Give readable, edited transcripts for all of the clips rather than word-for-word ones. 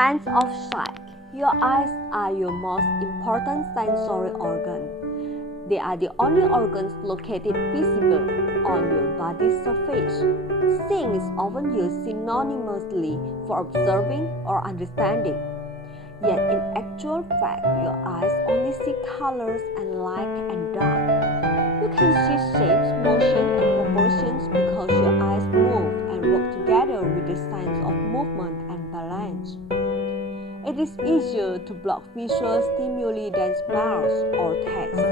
Sense of sight. Your eyes are your most important sensory organ. They are the only organs located visibly on your body's surface. Seeing is often used synonymously for observing or understanding. Yet in actual fact, your eyes only see colors and light and dark. You can see shapes, motion, and proportions because your eyes move and work together with the sense of movement and balance. It is easier to block visual stimuli than smells or taste.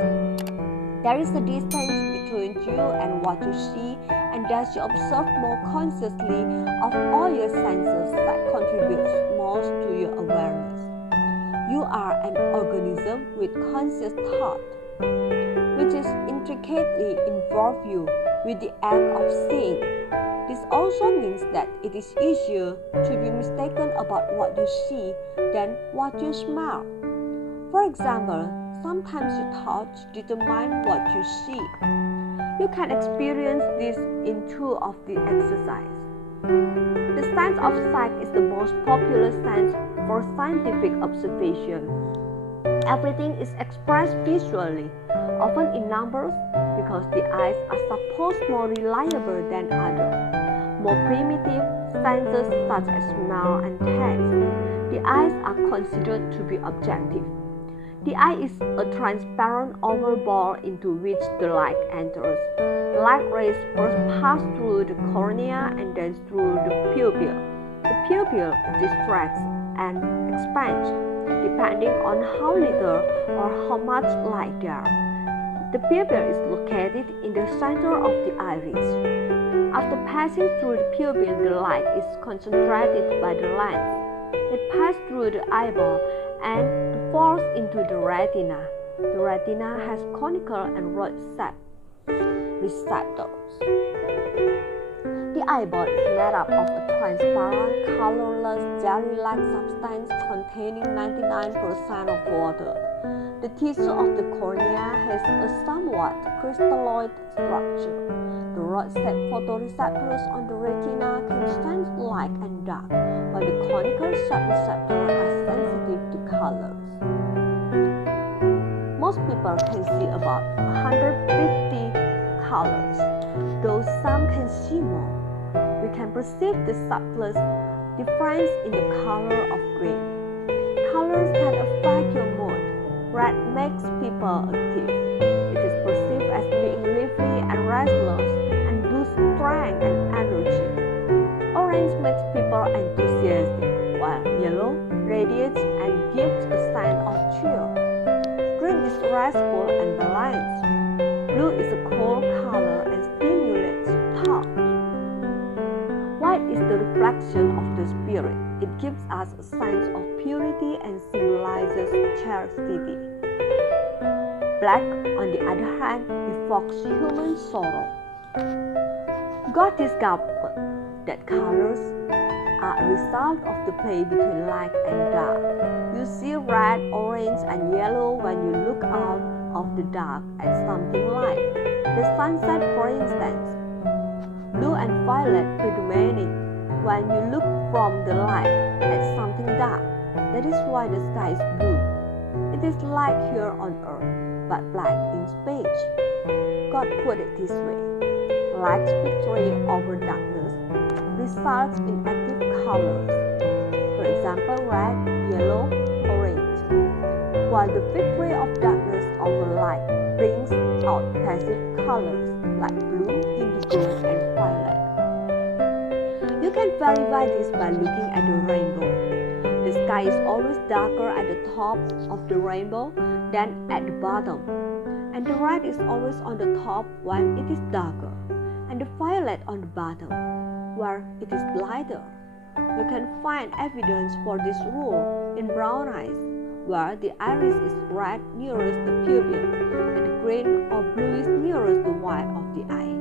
There is a distance between you and what you see, and thus you observe more consciously of all your senses that contributes most to your awareness. You are an organism with conscious thought, which is intricately involved you with the act of seeing. This also means that it is easier to be mistaken about what you see than what you smell. For example, sometimes your thoughts determine what you see. You can experience this in two of the exercises. The sense of sight is the most popular sense for scientific observation. Everything is expressed visually, often in numbers, because the eyes are supposed more reliable than other, more primitive senses such as smell and taste. The eyes are considered to be objective. The eye is a transparent oval ball into which the light enters. Light rays first pass through the cornea and then through the pupil. The pupil distracts and expands, depending on how little or how much light there. The pupil is located in the center of the iris. After passing through the pupil, the light is concentrated by the lens. It passes through the eyeball and falls into the retina. The retina has conical and rod receptors. The eyeball is made up of a transparent, colorless, jelly-like substance containing 99% of water. The tissue of the cornea has a somewhat crystalloid structure. The rod-shaped photoreceptors on the retina can sense light and dark, while the conical receptors are sensitive to colors. Most people can see about 150 colors, though some can see more. We can perceive the subtlest difference in the color of green. Colors can affect your mood. Red makes people active. It is perceived as being lively and restless and boosts strength and energy. Orange makes people enthusiastic, while yellow radiates and gives a sign of cheer. Green is restful and balanced. Blue is a cold color and stimulates thought. White is the reflection of the spirit. It gives us a sense of purity and symbolizes chastity. Black, on the other hand, evokes human sorrow. God discovered that colors are a result of the play between light and dark. You see red, orange, and yellow when you look out of the dark at something light. The sunset, for instance. Blue and violet predominate when you look from the light at something dark. That is why the sky is blue. It is light here on earth, but black in space. God put it this way: light's victory over darkness results in active colors. For example, red, yellow, orange. While the victory of darkness over light brings out passive colors like blue, indigo, and violet. You can verify this by looking at the rainbow. The sky is always darker at the top of the rainbow than at the bottom, and the red is always on the top when it is darker, and the violet on the bottom, where it is lighter. You can find evidence for this rule in brown eyes, where the iris is red nearest the pupil, and the green or blue is nearest the white of the eye.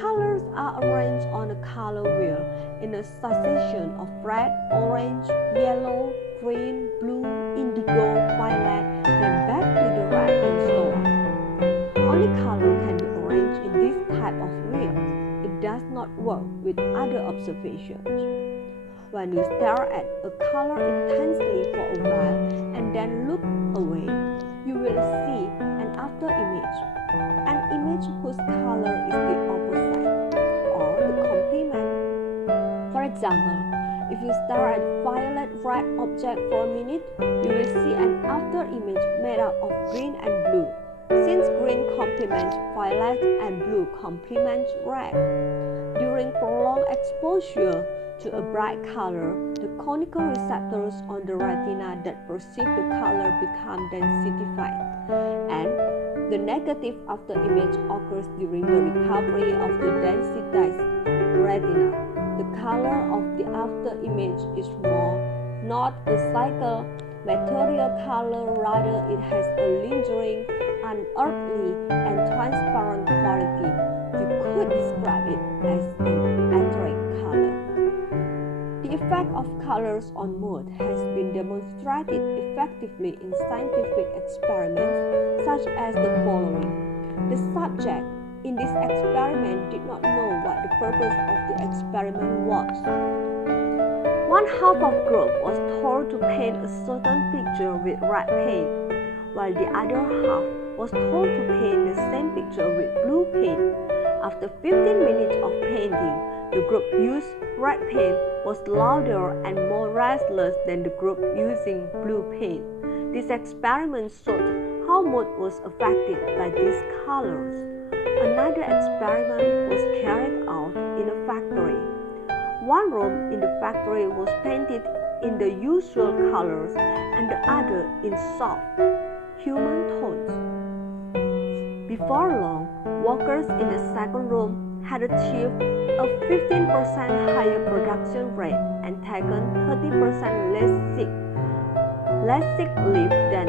Colors are arranged on a color wheel in a succession of red, orange, yellow, green, blue, indigo, violet, then back to the red and so on. Only color can be arranged in this type of wheel. It does not work with other observations. When you stare at a color intensely for a while and then look away, you will see an after image, an image whose color is the opposite or the complement. For example, if you stare at a violet red object for a minute, you will see an after image made up of green and blue, since green complements violet and blue complements red. During prolonged exposure to a bright color, the conical receptors on the retina that perceive the color become densified, and the negative after image occurs during the recovery of the densitized retina. The color of the after image is not a cycle material color, rather it has a lingering, unearthly, and transparent quality. You could describe it as an etheric color. The effect of colors on mood has been demonstrated effectively in scientific experiments such as the following. The subject in this experiment did not know what the purpose of the experiment was. One half of the group was told to paint a certain picture with red paint, while the other half was told to paint the same picture with blue paint. After 15 minutes of painting, the group used red paint was louder and more restless than the group using blue paint. This experiment showed how mood was affected by these colors. Another experiment was carried out in a factory. One room in the factory was painted in the usual colors and the other in soft, human tones. Before long, workers in the second room had achieved a 15% higher production rate and taken 30% less sick leave than